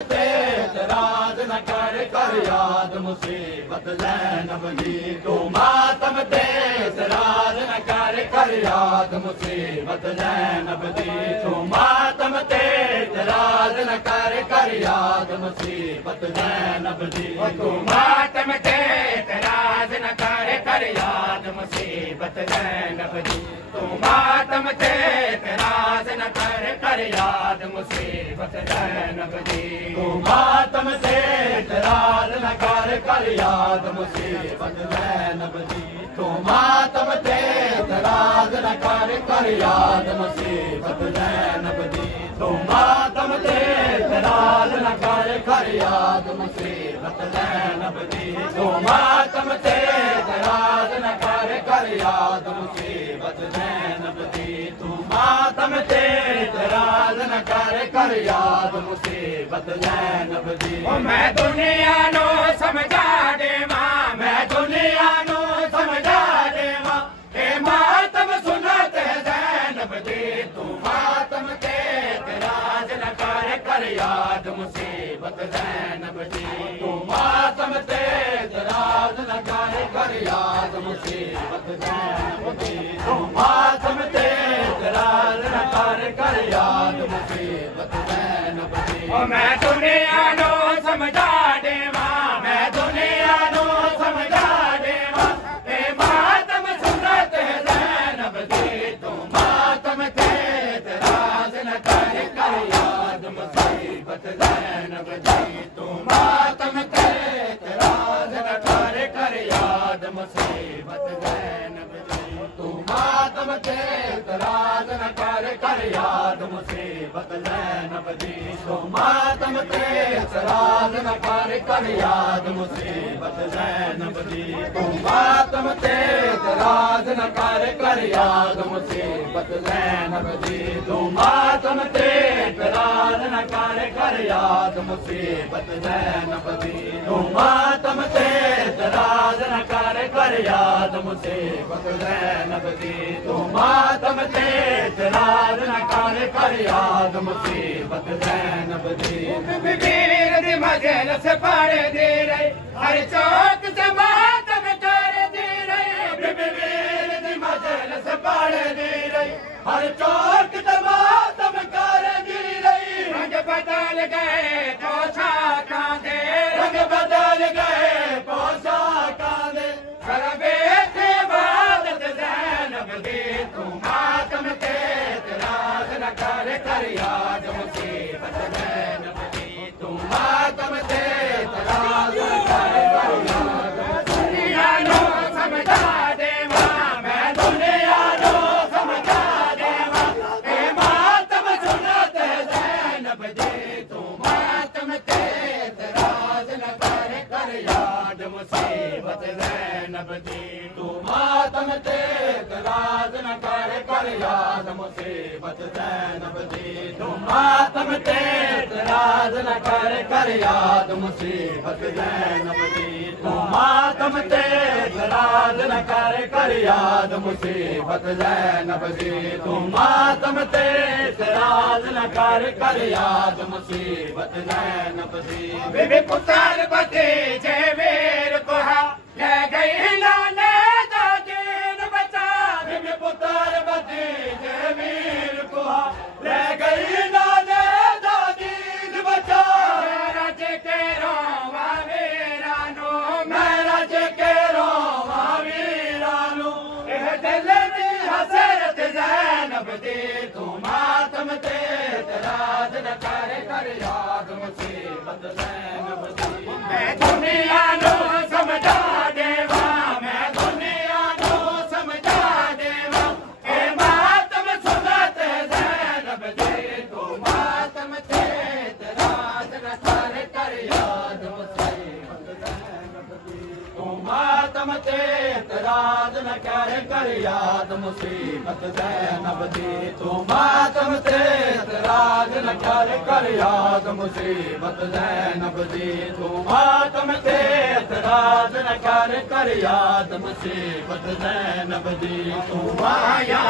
एतराज न कर याद मुसीबत ज़ैनब दी तू मातम ते एतराज न कर याद मुसीबत ज़ैनब दी तू मातम ते एतराज न कर याद मुसीबत ज़ैनब दी तू मातम ते एतराज न कर याद मुसीबत ज़ैनब दी तू मातम ते एतराज न कर याद मुसीबत ज़ैनब दी तू मातम ते एतराज न कर याद मुसीबत ज़ैनब दी तू मातम ते एतराज न कर याद मुसीबत ज़ैनब दी तू मातम ते एतराज न कर याद मुसीबत ज़ैनब दी तू मातम ते एतराज न कर याद मुसीबत ज़ैनब दी तू मातम ते एतराज न कर याद मुसीबत ज़ैनब दी मैं दुनिया नो समझा देवा मैं दुनिया नो समझा देवा ए मातम सुनत ज़ैनब दी तू मातम ते एतराज न कर याद मुसीबत ज़ैनब दी तू मातम ते एतराज न कर याद मुसीबत ज़ैनब दी तू मातम ते एतराज न कर याद मुसीबत ज़ैनब दी मैं दुनिया नो समझा देवा मैं दुनिया नो समझा देवा ए मातम सुनत ज़ैनब दी तू मातम ते एतराज न कर याद मुसीबत ज़ैनब दी तू मातम ते एतराज न कर याद मुसीबत ज़ैनब दी तू मातम ते एतराज न कर याद मुसीबत ज़ैनब दी तू मातम ते एतराज न कर याद मुसीबत ज़ैनब दी तू मातम ते एतराज न कर याद मुसीबत ज़ैनब दी तू मातम ते एतराज न कर याद मुसीबत ज़ैनब दी तू मातम ते एतराज न कर याद मुसीबत ज़ैनब दी तू मातम ते एतराज न कर याद मुसीबत ज़ैनब दी वीर दी मजलिस पढ़ दे रही हर चौक से मातम कर दे रही वीर दी मजलिस पढ़ दे रही हर चौक से मातम कर दे रही रंग बदल गए पोशाका दे रंग बदल गए पोशाका दे कर बेटे इबादत ज़ैनब दी तू मातम ते एतराज न कर याद मुसीबत ज़ैनब दी तू मातम ते एतराज न कर याद दुनिया नो समझा देवा मैं दुनिया नो समझा देवा ए मातम सुनत ज़ैनब दी तू मातम ते एतराज न कर याद मुसीबत ज़ैनब दी तू मातम ते एतराज न कर याद मुसीबत ज़ैनब दी तू मातम ते एतराज न कर याद मुसीबत ज़ैनब दी तू मातम ते एतराज न कर याद मुसीबत ज़ैनब दी तू मातम ते एतराज न कर याद मुसीबत ज़ैनब दी बीबी पुत्र भतीजे वीर कोहा ले गई लाने दा दीन बचा बीबी पुत्र भतीजे वीर कोहा ले गई लाने दा दीन बचा राज के रोवा वीरानो मैं राज के रोवा वीरानो एह दिल दी हसरत ज़ैनब दी तू मातम ते एतराज न कर याद मुसीबत ज़ैनब दी मैं दुनिया नो समझा देवा मैं दुनिया नो समझा देवा ए मातम सुनत ज़ैनब दी तू मातम ते एतराज न कर याद मुसीबत ज़ैनब दी तू मातम ते एतराज न कर याद मुसीबत ज़ैनब दी तू मातम ते एतराज न कर याद मुसीबत ज़ैनब दी तू मातम ते एतराज न कर याद मुसीबत ज़ैनब दी तू माया